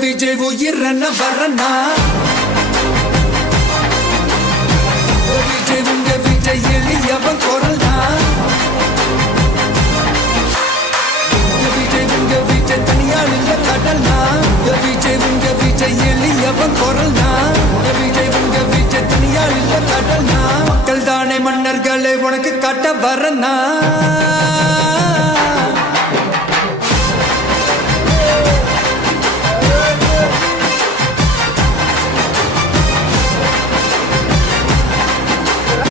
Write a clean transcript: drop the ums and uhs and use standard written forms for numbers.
விஜய் உயிரன வரனா விஜய் உங்க விஜய் எளியவன் குரல்னா விஜய் உங்க விஜய் தனியால் இல்ல கடல்னா விஜய் உங்க விஜய் எளியவன் குரல்னா விஜய் உங்க விஜய் தனியால் இல்ல கடல்னா மக்கள் தானே மன்னர்களே உனக்கு காட்ட வரனா